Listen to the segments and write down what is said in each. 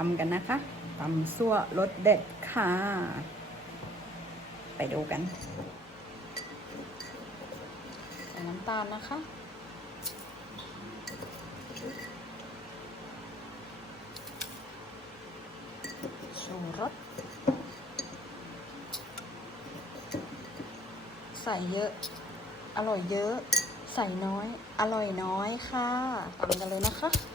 านส้มตำกันนะคะตำซั่วรสเด็ดค่ะ ไปดูกันใส่น้ำตาลนะคะชูรสใส่เยอะ อร่อยเยอะ ใส่น้อย อร่อยน้อยค่ะตามกันเลยนะคะ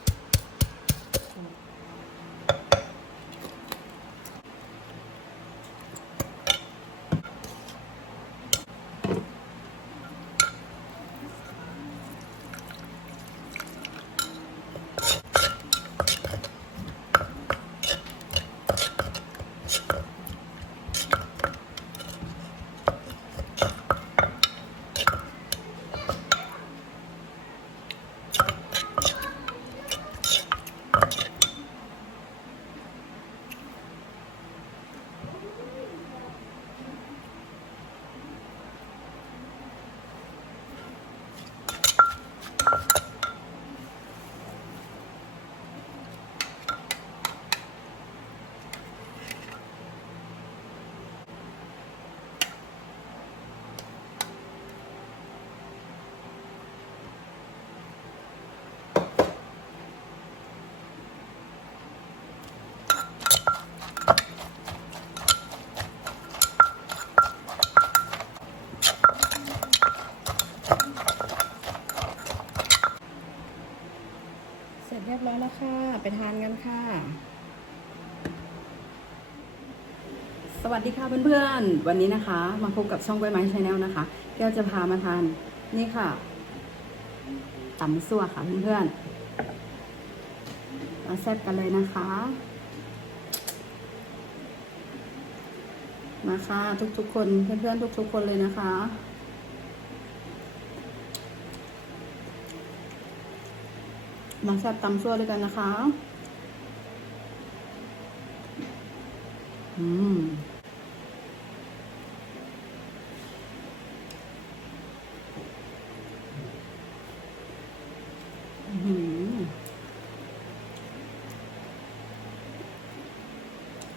ไปทานกันค่ะ สวัสดีค่ะเพื่อนๆ วันนี้นะคะ มาพบกับช่องใบไม้ชาแนลนะคะ แก้วจะพามาทานนี่ค่ะตำซั่วค่ะเพื่อนๆ มาแซ่บกันเลยนะคะ มาค่ะทุกๆคนเพื่อนๆทุกๆคนเลยนะคะ มาแซ่บตำซั่วด้วยกันนะคะ อืมอือหือ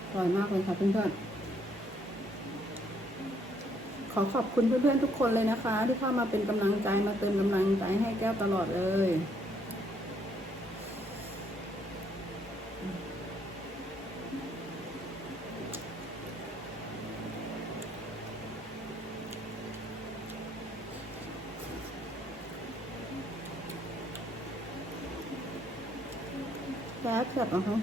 อร่อยมากเลยค่ะเพื่อนๆ ขอขอบคุณเพื่อนๆทุกคนเลยนะคะ ที่เข้ามาเป็นกำลังใจมาเติมกำลังใจให้แก้วตลอดเลย แซ่บแซ่บนะคะ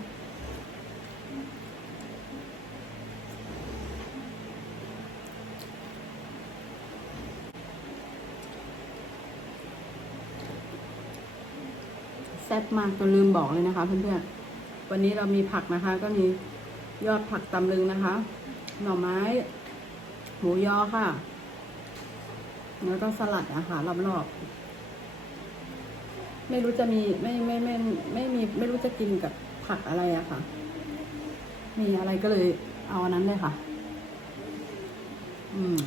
แซ่บมากจนลืมบอกเลยนะคะเพื่อนๆ วันนี้เรามีผักนะคะ ก็มียอดผักตำลึงนะคะ หน่อไม้ หมูยอค่ะ แล้วก็สลัดอาหารรอบๆ ไม่รู้จะมีไม่ไม่ไม่ไม่มีไม่รู้จะกินกับผักอะไรอะค่ะ มีอะไรก็เลยเอาอันนั้นเลยค่ะ อืม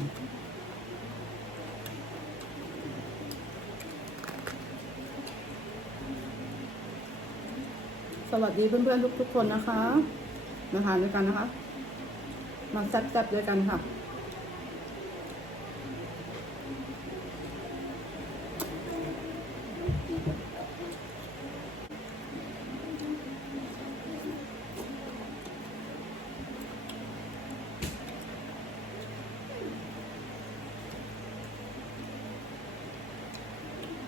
สวัสดีเพื่อนๆทุกๆคนนะคะมาทานด้วยกันนะคะ มาแซ่บๆด้วยกันค่ะ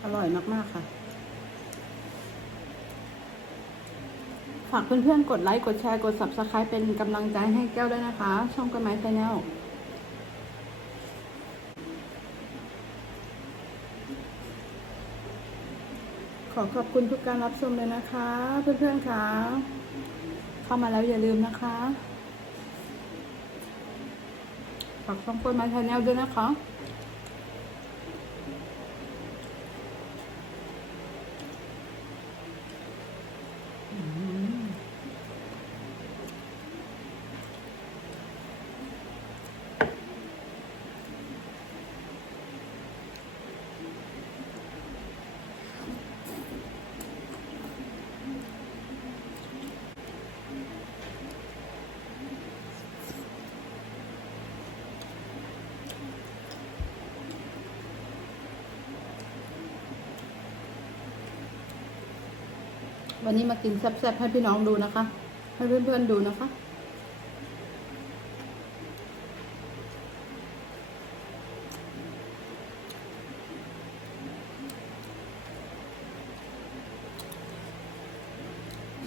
อ ร่อยมาก ๆ ค่ะ ฝากเพื่อนๆ กดไลค์ กดแชร์ กด subscribe เป็นกำลังใจให้แก้วด้วยนะคะ ช่องกระไม้ชาแนลขอขอบคุณทุกการรับชมเลยนะคะ เพื่อนๆค่ะ เข้ามาแล้วอย่าลืมนะคะฝากช่องกระไม้ชาแนลด้วยนะคะ วันนี้มากินแซ่บๆให้พี่น้องดูนะคะ ให้เพื่อนๆดูนะคะ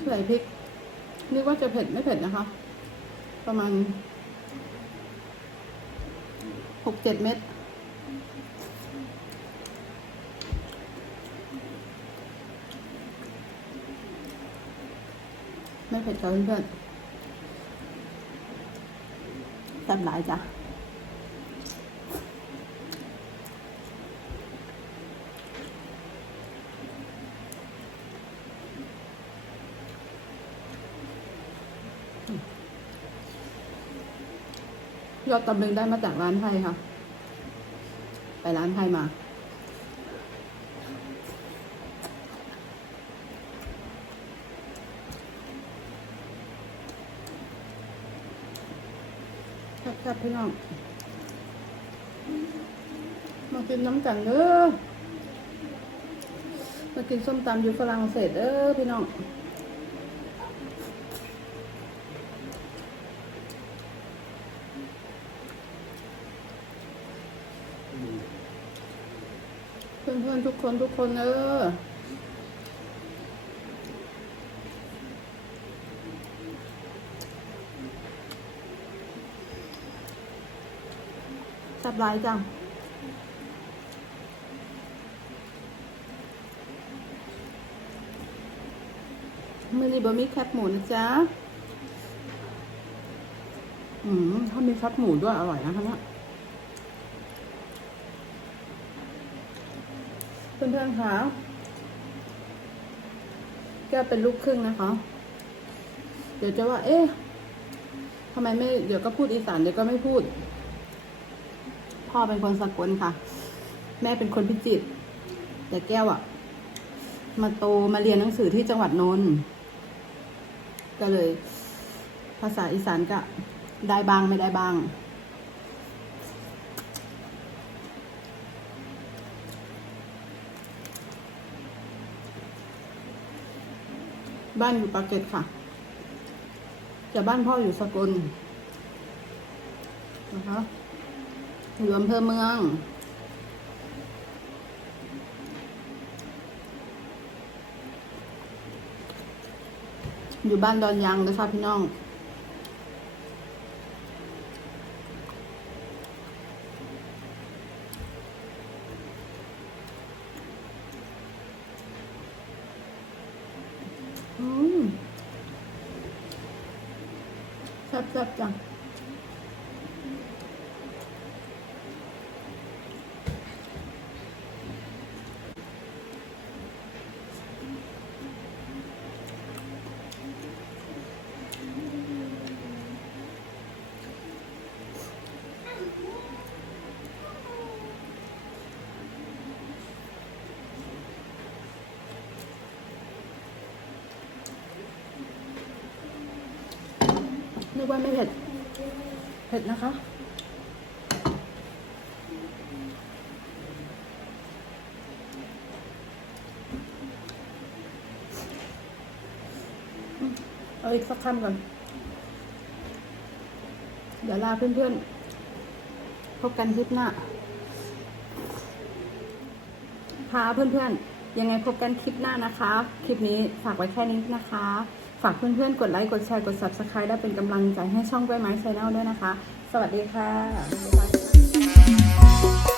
ใส่พริกนึกว่าจะเผ็ดไม่เผ็ดนะคะ ประมาณหกเจ็ดเม็ด เผ็ดจ้ะเพื่อนๆแซ่บหลายจ้ะยอดตำลึงได้มาจากร้านไทยค่ะ ไปร้านไทยมา ครับพี่น้อง มากินน้ำกันเด้อ มากินส้มตำอยู่ฝรั่งเศสเด้อพี่น้องเพื่อนๆทุกคนทุกคนเออ สับหลายจัง มือนี้บะมีแคบหมูนะจ๊ะ อืมถ้ามีแคบหมูด้วยอร่อยนะคะเนี่ยเพื่อนๆคะแก้วเป็นลูกครึ่งนะคะ เดี๋ยวจะว่า เอ๊ะทำไมไม่ เดี๋ยวก็พูดอีสานเดี๋ยวก็ไม่พูด พ่อเป็นคนสกลค่ะ แม่เป็นคนพิจิตรแต่แก้วอะมาโตมาเรียนหนังสือที่จังหวัดนนท์ก็เลย ภาษาอีสานก็ได้บ้างไม่ได้บ้าง บ้านอยู่ปากเกร็ดค่ะแต่บ้านพ่ออยู่สกลนะคะ อยู่อำเภอเมือง อยู่บ้านดอนยางนะคะพี่น้องอืมแซ่บๆจัง นึ กว่าไม่เผ็ด เผ็ดนะคะ เอาอีกสักคำก่อน เดี๋ยวลาเพื่อนๆ พบกันคลิปหน้า ค่ะเพื่อนๆ ยังไงพบกันคลิปหน้านะคะ คลิปนี้ฝากไว้แค่นี้นะคะ ฝากเพื่อนๆ กดไลค์ กดแชร์ กด subscribe ได้เป็นกำลังใจให้ช่องกล้วไม้ชาแนลด้วยนะคะ สวัสดีค่ะ